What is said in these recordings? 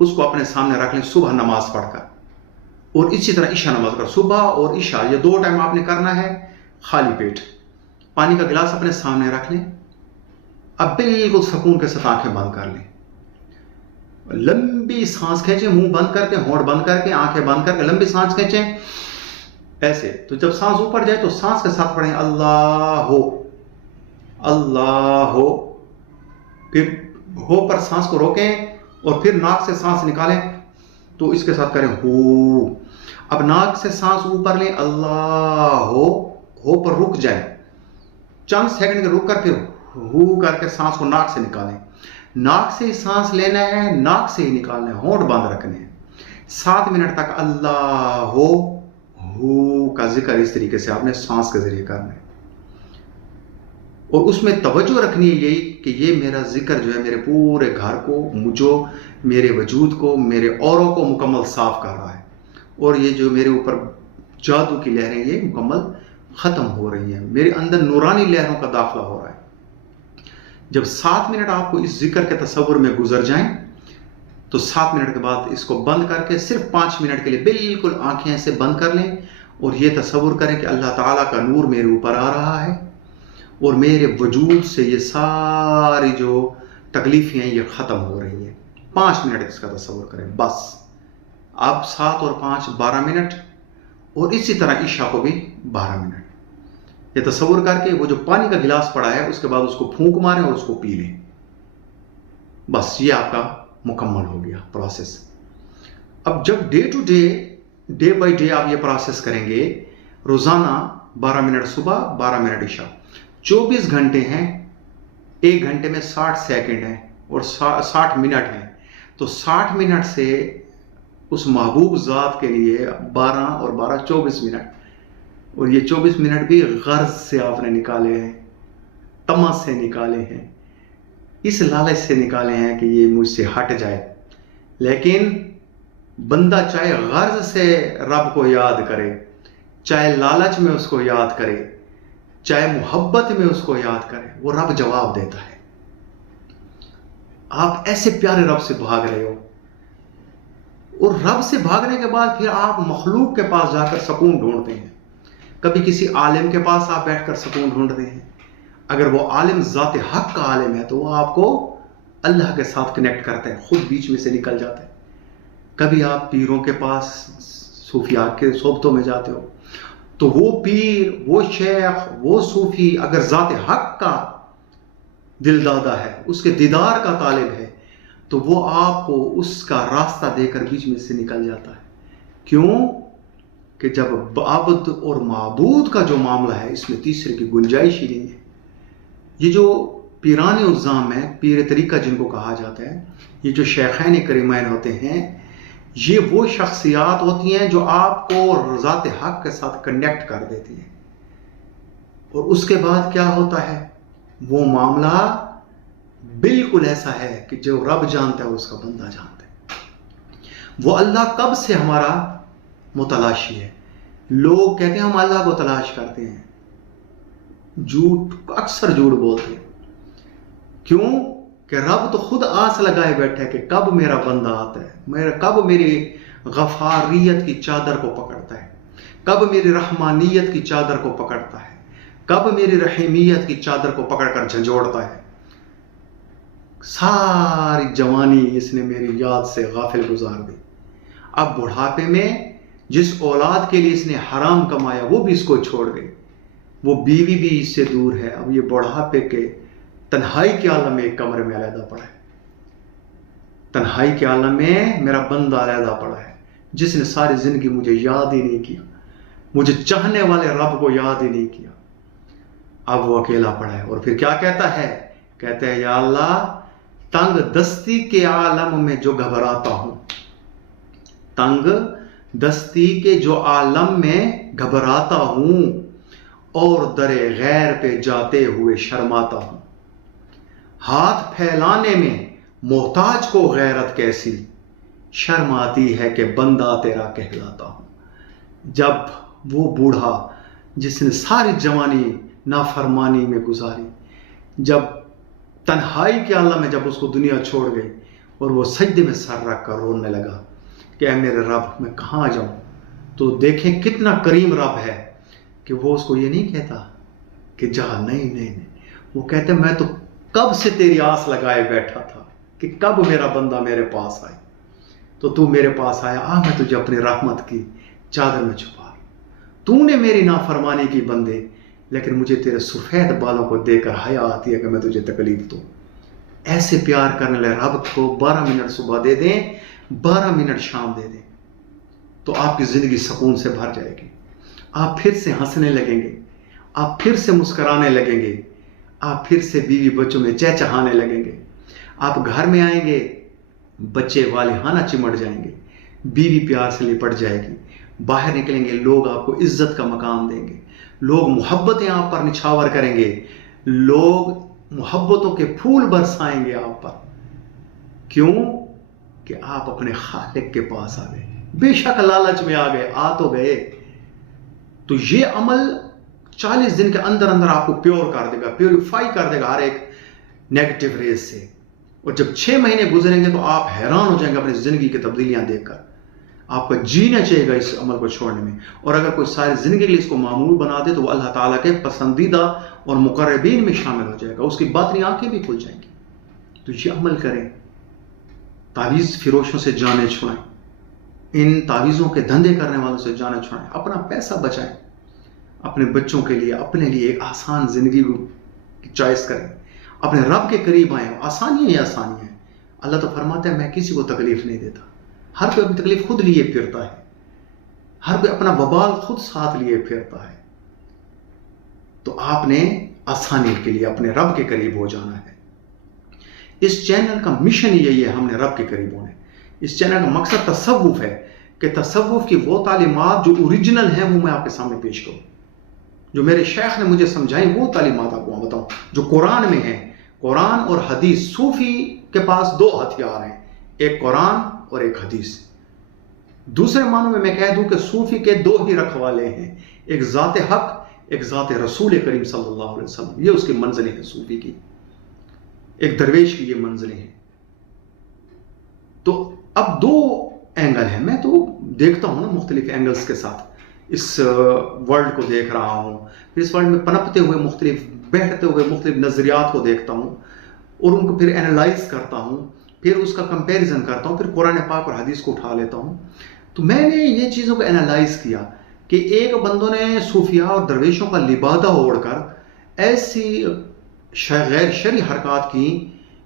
اس کو اپنے سامنے رکھ لیں صبح نماز پڑھ کر، اور اسی طرح عشاء نماز کر، صبح اور عشاء یہ 2 ٹائم آپ نے کرنا ہے خالی پیٹ۔ پانی کا گلاس اپنے سامنے رکھ لیں، اب بالکل سکون کے ساتھ آنکھیں بند کر لیں، لمبی سانس کھینچیں، منہ بند کر کے، ہونٹ بند کر کے، آنکھیں بند کر کے لمبی سانس کھینچیں ایسے۔ تو جب سانس اوپر جائے تو سانس کے ساتھ پڑھیں اللہ ہو، اللہ ہو، پھر ہو پر سانس کو روکیں اور پھر ناک سے سانس نکالیں تو اس کے ساتھ کریں ہو۔ اب ناک سے سانس اوپر لیں اللہ ہو پر رک جائیں، چند سیکنڈ کے رک کر پھر ہو کر کے سانس کو ناک سے نکالیں۔ ناک سے ہی سانس لینا ہے، ناک سے ہی نکالنا ہے، ہونٹ بند رکھنے ہیں۔ 7 منٹ تک اللہ ہو کا ذکر اس طریقے سے آپ نے سانس کے ذریعے کرنا ہے، اور اس میں توجہ رکھنی ہے یہی کہ یہ میرا ذکر جو ہے میرے پورے گھر کو، مجھے، میرے وجود کو، میرے اوروں کو مکمل صاف کر رہا ہے، اور یہ جو میرے اوپر جادو کی لہریں یہ مکمل ختم ہو رہی ہیں، میرے اندر نورانی لہروں کا داخلہ ہو رہا ہے۔ جب 7 منٹ آپ کو اس ذکر کے تصور میں گزر جائیں تو 7 منٹ کے بعد اس کو بند کر کے صرف 5 منٹ کے لیے بالکل آنکھیں ایسے بند کر لیں اور یہ تصور کریں کہ اللہ تعالیٰ کا نور میرے اوپر آ رہا ہے اور میرے وجود سے یہ ساری جو تکلیفیں ہیں یہ ختم ہو رہی ہیں۔ 5 منٹ اس کا تصور کریں بس۔ اب 7 اور 5 12 منٹ، اور اسی طرح عشاء کو بھی 12 منٹ۔ یہ تصور کر کے وہ جو پانی کا گلاس پڑا ہے اس کے بعد اس کو پھونک ماریں اور اس کو پی لیں، بس یہ آپ کا مکمل ہو گیا پروسیس۔ اب جب ڈے بائی ڈے آپ یہ پروسیس کریں گے، روزانہ 12 منٹ صبح 12 منٹ عشاء، 24 گھنٹے ہیں، 1 گھنٹے میں 60 سیکنڈ ہیں اور 60 منٹ ہیں، تو 60 منٹ سے اس محبوب ذات کے لیے 12 اور 12 24 منٹ، اور یہ 24 منٹ بھی غرض سے آپ نے نکالے ہیں، طمع سے نکالے ہیں، اس لالچ سے نکالے ہیں کہ یہ مجھ سے ہٹ جائے۔ لیکن بندہ چاہے غرض سے رب کو یاد کرے، چاہے لالچ میں اس کو یاد کرے، چاہے محبت میں اس کو یاد کرے، وہ رب جواب دیتا ہے۔ آپ ایسے پیارے رب سے بھاگ رہے ہو، اور رب سے بھاگنے کے بعد پھر آپ مخلوق کے پاس جا کر سکون ڈھونڈتے ہیں۔ کبھی کسی عالم کے پاس آپ بیٹھ کر سکون ڈھونڈتے ہیں، اگر وہ عالم ذات حق کا عالم ہے تو وہ آپ کو اللہ کے ساتھ کنیکٹ کرتا ہے، خود بیچ میں سے نکل جاتا ہے۔ کبھی آپ پیروں کے پاس، صوفیاء کے صحبتوں میں جاتے ہو تو وہ پیر، وہ شیخ، وہ صوفی اگر ذات حق کا دل دادا ہے، اس کے دیدار کا طالب ہے، تو وہ آپ کو اس کا راستہ دے کر بیچ میں سے نکل جاتا ہے۔ کیوں کہ جب عبد اور معبود کا جو معاملہ ہے اس میں تیسرے کی گنجائش ہی نہیں ہے۔ یہ جو پیران الزام ہے، پیر طریقہ جن کو کہا جاتا ہے، یہ جو شیخین کریمین ہوتے ہیں، یہ وہ شخصیات ہوتی ہیں جو آپ کو ذات حق کے ساتھ کنیکٹ کر دیتی ہیں، اور اس کے بعد کیا ہوتا ہے، وہ معاملہ بالکل ایسا ہے کہ جو رب جانتا ہے اس کا بندہ جانتا ہے۔ وہ اللہ کب سے ہمارا متلاشی ہے۔ لوگ کہتے ہیں ہم اللہ کو تلاش کرتے ہیں، جھوٹ، اکثر جھوٹ بولتے ہیں۔ کیوں کہ رب تو خود آس لگائے بیٹھے کہ کب میرا بندہ آتا ہے، کب میری غفاریت کی چادر کو پکڑتا ہے، کب میری رحمانیت کی چادر کو پکڑتا ہے، کب میری رحیمیت کی چادر کو پکڑ کر جھنجھوڑتا ہے۔ ساری جوانی اس نے میری یاد سے غافل گزار دی۔ اب بڑھاپے میں جس اولاد کے لیے اس نے حرام کمایا وہ بھی اس کو چھوڑ گئی، وہ بیوی بھی اس سے دور ہے۔ اب یہ بڑھاپے کے تنہائی کے عالم میں ایک کمرے میں علیحدہ پڑا ہے، تنہائی کے عالم میں میرا بندہ علیحدہ پڑا ہے، جس نے ساری زندگی مجھے یاد ہی نہیں کیا، مجھے چاہنے والے رب کو یاد ہی نہیں کیا۔ اب وہ اکیلا پڑا ہے، اور پھر کیا کہتا ہے، کہتا ہے یا اللہ تنگ دستی کے عالم میں جو گھبراتا ہوں، تنگ دستی کے جو عالم میں گھبراتا ہوں، اور در غیر پہ جاتے ہوئے شرماتا ہوں، ہاتھ پھیلانے میں محتاج کو غیرت کیسی، شرم آتی ہے کہ بندہ تیرا کہلاتا ہوں۔ جب وہ بوڑھا جس نے ساری جوانی نافرمانی میں گزاری، جب تنہائی کے عالم میں جب اس کو دنیا چھوڑ گئی اور وہ سجدے میں سر رکھ کر رونے لگا کہ اے میرے رب میں کہاں جاؤں، تو دیکھیں کتنا کریم رب ہے کہ وہ اس کو یہ نہیں کہتا کہ جا، نہیں، وہ کہتے میں تو کب سے تیری آس لگائے بیٹھا تھا کہ کب میرا بندہ میرے پاس آئے، تو میرے پاس آیا، میں تجھے اپنی رحمت کی چادر میں چھپا لوں۔ تو نے میری نافرمانی کی بندے، لیکن مجھے تیرے سفید بالوں کو دیکھ کر حیا آتی ہے کہ میں تجھے تکلیف دوں۔ ایسے پیار کرنے لے رب کو 12 منٹ صبح دے دیں، 12 منٹ شام دے دیں، تو آپ کی زندگی سکون سے بھر جائے گی۔ آپ پھر سے ہنسنے لگیں گے، آپ پھر سے مسکرانے لگیں گے، آپ پھر سے بیوی بچوں میں چہچہانے لگیں گے۔ آپ گھر میں آئیں گے، بچے والہانہ چمٹ جائیں گے، بیوی پیار سے لپٹ جائے گی۔ باہر نکلیں گے، لوگ آپ کو عزت کا مقام دیں گے، لوگ محبتیں آپ پر نچھاور کریں گے، لوگ محبتوں کے پھول برسائیں گے آپ پر۔ کیوں؟ کہ آپ اپنے خالق کے پاس آ گئے۔ بے شک لالچ میں آ گئے، آ تو گئے۔ تو یہ عمل 40 دن کے اندر اندر آپ کو پیور کر دے گا، پیوریفائی کر دے گا ہر ایک نیگیٹو ریز سے۔ اور جب 6 مہینے گزریں گے تو آپ حیران ہو جائیں گے اپنی زندگی کی تبدیلیاں دیکھ کر۔ آپ کا جینا چاہیے گا اس عمل کو چھوڑنے میں، اور اگر کوئی ساری زندگی کے لیے اس کو معمول بنا دے تو وہ اللہ تعالیٰ کے پسندیدہ اور مقربین میں شامل ہو جائے گا، اس کی باطنی آنکھیں بھی کھل جائیں گی۔ تو یہ عمل کریں، تعویذ فروشوں سے جانیں چھڑائیں، ان تعویذوں کے دھندے کرنے والوں سے جانیں چھڑائیں، اپنا پیسہ بچائیں، اپنے بچوں کے لیے، اپنے لیے ایک آسان زندگی کی چوائس کریں، اپنے رب کے قریب آئیں۔ آسانی ہی آسانی ہے۔ اللہ تو فرماتا ہے میں کسی کو تکلیف نہیں دیتا، ہر کوئی اپنی تکلیف خود لیے پھرتا ہے، ہر کوئی اپنا وبال خود ساتھ لیے پھرتا ہے۔ تو آپ نے آسانی کے لیے اپنے رب کے قریب ہو جانا ہے۔ اس چینل کا مشن یہی ہے، ہم نے رب کے قریب ہونے۔ اس چینل کا مقصد تصوف ہے کہ تصوف کی وہ تعلیمات جو اوریجنل ہیں وہ میں آپ کے سامنے پیش کروں، جو میرے شیخ نے مجھے سمجھائیں، وہ تعلیمات آپ کو بتاؤں جو قرآن میں ہیں۔ قرآن اور حدیث، صوفی کے پاس 2 ہتھیار ہیں، ایک قرآن اور ایک حدیث۔ دوسرے معنوں میں میں کہہ دوں کہ صوفی کے 2 ہی رکھوالے ہیں، ایک ذات حق، ایک ذات رسول کریم صلی اللہ علیہ وسلم۔ یہ اس کی منزلیں ہیں صوفی کی، ایک درویش کی یہ منزلیں ہیں۔ تو اب 2 اینگل ہیں، میں تو دیکھتا ہوں نا مختلف اینگلز کے ساتھ اس ورلڈ کو دیکھ رہا ہوں، پھر اس ورلڈ میں پنپتے ہوئے مختلف بہتے ہوئے مختلف نظریات کو دیکھتا ہوں اور ان کو پھر اینالائز کرتا ہوں، پھر اس کا کمپیریزن کرتا ہوں، پھر قرآن پاک اور حدیث کو اٹھا لیتا ہوں۔ تو میں نے یہ چیزوں کو اینالائز کیا کہ ایک بندوں نے صوفیاء اور درویشوں کا لبادہ اوڑھ کر ایسی غیر شرعی حرکات کی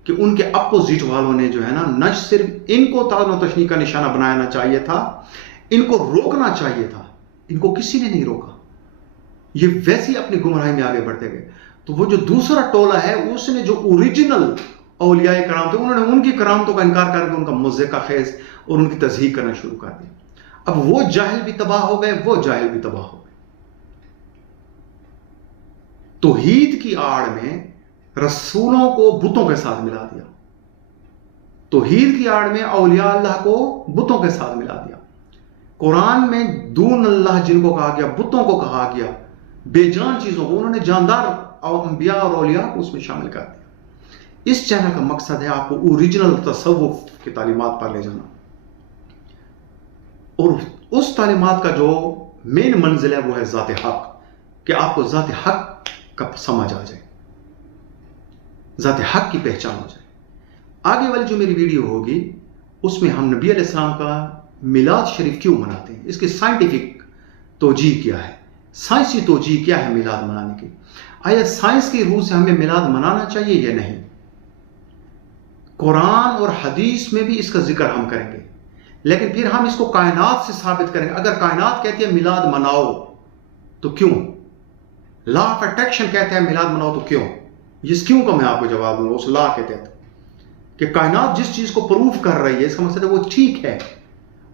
کہ ان کے اپوزٹ والوں نے جو ہے نا، نہ صرف ان کو تعظیم و تشنیع کا نشانہ بنانا چاہیے تھا، ان کو روکنا چاہیے تھا، ان کو کسی نے نہیں روکا، یہ ویسے ہی اپنی گمراہی میں آگے بڑھتے گئے۔ تو وہ جو دوسرا ٹولہ ہے، اس نے جو اوریجنل اولیاء کرام تھے، انہوں نے ان کی کرامتوں کا انکار کر کے ان کا مضحکہ خیز اور ان کی تضحیق کرنا شروع کر دیا۔ اب وہ جاہل بھی تباہ ہو گئے، وہ جاہل بھی تباہ ہو گئے۔ توحید کی آڑ میں رسولوں کو بتوں کے ساتھ ملا دیا، توحید کی آڑ میں اولیاء اللہ کو بتوں کے ساتھ ملا دیا۔ قرآن میں دون اللہ جن کو کہا گیا، بتوں کو کہا گیا، بے جان چیزوں کو، انہوں نے جاندار انبیاء اور اولیاء کو اس میں شامل کر دیا۔ اس چینل کا مقصد ہے آپ کو اوریجنل تصوف کی تعلیمات پر لے جانا، اور اس تعلیمات کا جو مین منزل ہے وہ ہے ذات حق، کہ آپ کو ذات حق کا سمجھ آ جائے، ذات حق کی پہچان ہو جائے۔ آگے والی جو میری ویڈیو ہوگی اس میں ہم نبی علیہ السلام کا میلاد شریف کیوں مناتے ہیں، اس کی سائنٹیفک توجیہ کیا ہے، سائنسی توجیہ کیا ہے میلاد منانے کی، آیا سائنس کی روح سے ہمیں میلاد منانا چاہیے یا نہیں۔ قرآن اور حدیث میں بھی اس کا ذکر ہم کریں گے، لیکن پھر ہم اس کو کائنات سے ثابت کریں گے۔ اگر کائنات کہتی ہے میلاد مناؤ تو کیوں، لا آف اٹریکشن کہتا ہے میلاد مناؤ تو کیوں، اس کیوں کا میں آپ کو جواب دوں گا اس لا کے تحت، کہ کائنات جس چیز کو پروف کر رہی ہے اس کا مقصد ہے وہ ٹھیک ہے،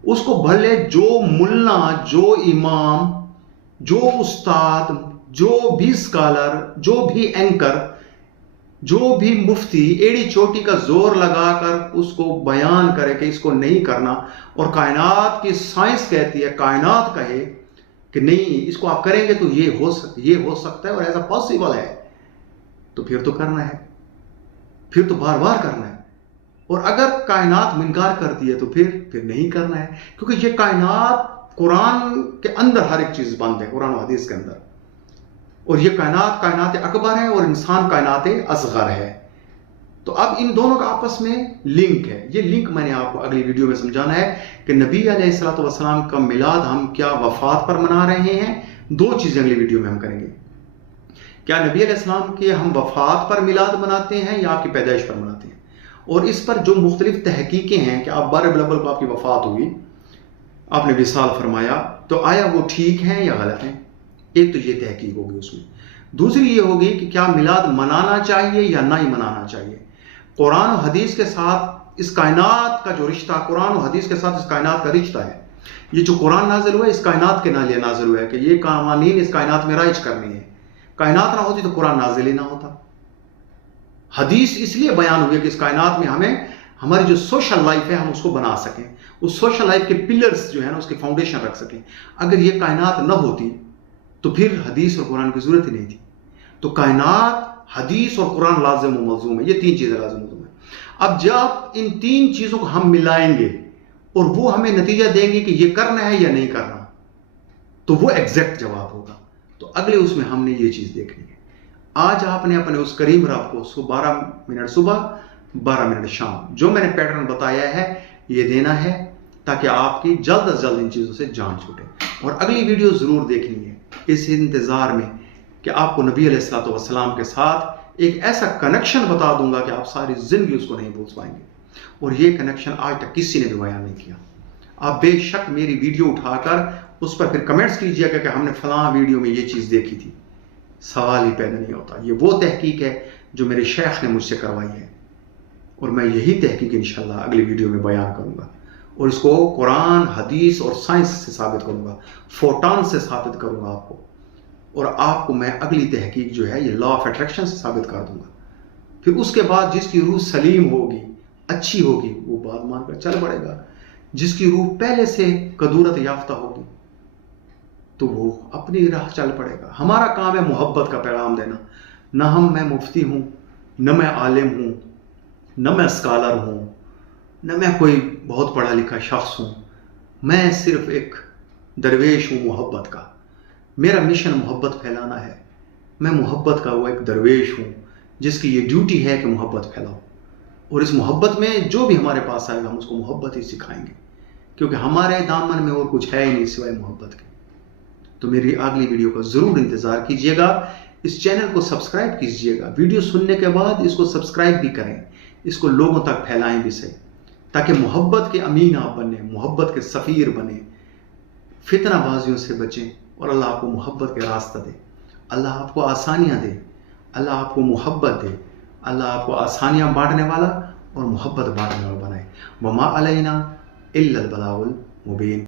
اس کو بھلے جو ملا، جو امام، جو استاد، جو بھی اسکالر، جو بھی اینکر، جو بھی مفتی ایڑی چوٹی کا زور لگا کر اس کو بیان کرے کہ اس کو نہیں کرنا، اور کائنات کی سائنس کہتی ہے، کائنات کہے کہ نہیں اس کو آپ کریں گے تو یہ ہو سکتا ہے اور ایسا پاسبل ہے، تو پھر تو کرنا ہے۔ پھر تو بار بار کرنا ہے. اور اگر کائنات منکار کرتی ہے تو پھر نہیں کرنا ہے، کیونکہ یہ کائنات قرآن کے اندر ہر ایک چیز بند ہے، قرآن و حدیث کے اندر. اور یہ کائنات اکبر ہے اور انسان کائنات اصغر ہے. تو اب ان دونوں کا آپس میں لنک ہے. یہ لنک میں نے آپ کو اگلی ویڈیو میں سمجھانا ہے کہ نبی علیہ الصلوۃ والسلام کا میلاد ہم کیا وفات پر منا رہے ہیں. دو چیزیں اگلی ویڈیو میں ہم کریں گے. کیا نبی علیہ السلام کے ہم وفات پر میلاد مناتے ہیں یا آپ کی پیدائش پر مناتے ہیں؟ اور اس پر جو مختلف تحقیقیں ہیں کہ آپ 12 ربیع الاول کو آپ کی وفات ہوئی، آپ نے وصال فرمایا، تو آیا وہ ٹھیک ہیں یا غلط ہیں؟ ایک تو یہ تحقیق ہوگی اس میں. دوسری یہ ہوگی کہ کیا میلاد منانا چاہیے یا نہیں منانا چاہیے. قرآن و حدیث کے ساتھ اس کائنات کا جو رشتہ، قرآن و حدیث کے ساتھ اس کائنات کا رشتہ ہے. یہ جو قرآن نازل ہوا ہے اس کائنات کے لیے نازل ہوا ہے کہ یہ قوانین اس کائنات میں رائج کرنی ہے. کائنات نہ ہوتی تو قرآن نازل ہی نہ ہوتا. حدیث اس لیے بیان ہوئی ہے کہ اس کائنات میں ہمیں ہماری جو سوشل لائف ہے ہم اس کو بنا سکیں، اس سوشل لائف کے پلرز جو ہے نا اس کی فاؤنڈیشن رکھ سکیں. اگر یہ کائنات نہ ہوتی تو پھر حدیث اور قرآن کی ضرورت ہی نہیں تھی. تو کائنات، حدیث اور قرآن لازم و ملزوم ہے. یہ تین چیزیں لازم و ملزوم ہیں. اب جب ان تین چیزوں کو ہم ملائیں گے اور وہ ہمیں نتیجہ دیں گے کہ یہ کرنا ہے یا نہیں کرنا، تو وہ ایگزیکٹ جواب ہوگا. تو اگلے اس میں ہم نے یہ چیز دیکھنی ہے. آج آپ نے اپنے اس کریم رب کو 12 منٹ صبح 12 منٹ شام جو میں نے پیٹرن بتایا ہے یہ دینا ہے تاکہ آپ کی جلد از جلد ان چیزوں سے جان چھوٹے. اور اگلی ویڈیو ضرور دیکھنی ہے اس انتظار میں کہ آپ کو نبی علیہ الصلوۃ والسلام کے ساتھ ایک ایسا کنیکشن بتا دوں گا کہ آپ ساری زندگی اس کو نہیں بھول پائیں گے. اور یہ کنیکشن آج تک کسی نے بھی بیان نہیں کیا. آپ بے شک میری ویڈیو اٹھا کر اس پر پھر کمنٹس کیجئے گا کہ ہم نے فلاں ویڈیو میں یہ چیز دیکھی تھی. سوال ہی پیدا نہیں ہوتا. یہ وہ تحقیق ہے جو میرے شیخ نے مجھ سے کروائی ہے اور میں یہی تحقیق انشاءاللہ اگلی ویڈیو میں بیان کروں گا اور اس کو قرآن، حدیث اور سائنس سے ثابت کروں گا، فوٹان سے ثابت کروں گا آپ کو. اور آپ کو میں اگلی تحقیق جو ہے یہ لا آف اٹریکشن سے ثابت کر دوں گا. پھر اس کے بعد جس کی روح سلیم ہوگی، اچھی ہوگی، وہ بات مان کر چل پڑے گا. جس کی روح پہلے سے کدورت یافتہ ہوگی تو وہ اپنی راہ چل پڑے گا. ہمارا کام ہے محبت کا پیغام دینا. نہ میں مفتی ہوں، نہ میں عالم ہوں، نہ میں اسکالر ہوں، نہ میں کوئی بہت پڑھا لکھا شخص ہوں. میں صرف ایک درویش ہوں محبت کا. میرا مشن محبت پھیلانا ہے. میں محبت کا وہ ایک درویش ہوں جس کی یہ ڈیوٹی ہے کہ محبت پھیلاؤ. اور اس محبت میں جو بھی ہمارے پاس آئے گا ہم اس کو محبت ہی سکھائیں گے، کیونکہ ہمارے دامن میں اور کچھ ہے ہی نہیں سوائے محبت کے. تو میری اگلی ویڈیو کا ضرور انتظار کیجیے گا. اس چینل کو سبسکرائب کیجیے گا. ویڈیو سننے کے بعد اس کو سبسکرائب بھی کریں، اس کو لوگوں تک پھیلائیں بھی سے، تاکہ محبت کے امین آپ بنیں، محبت کے سفیر بنیں، فتنہ بازیوں سے بچیں اور اللہ آپ کو محبت کے راستہ دے. اللہ آپ کو آسانیاں دے، اللہ آپ کو محبت دے، اللہ آپ کو آسانیاں بانٹنے والا اور محبت بانٹنے والا بنائے. وما علینا الا البلاغ المبین.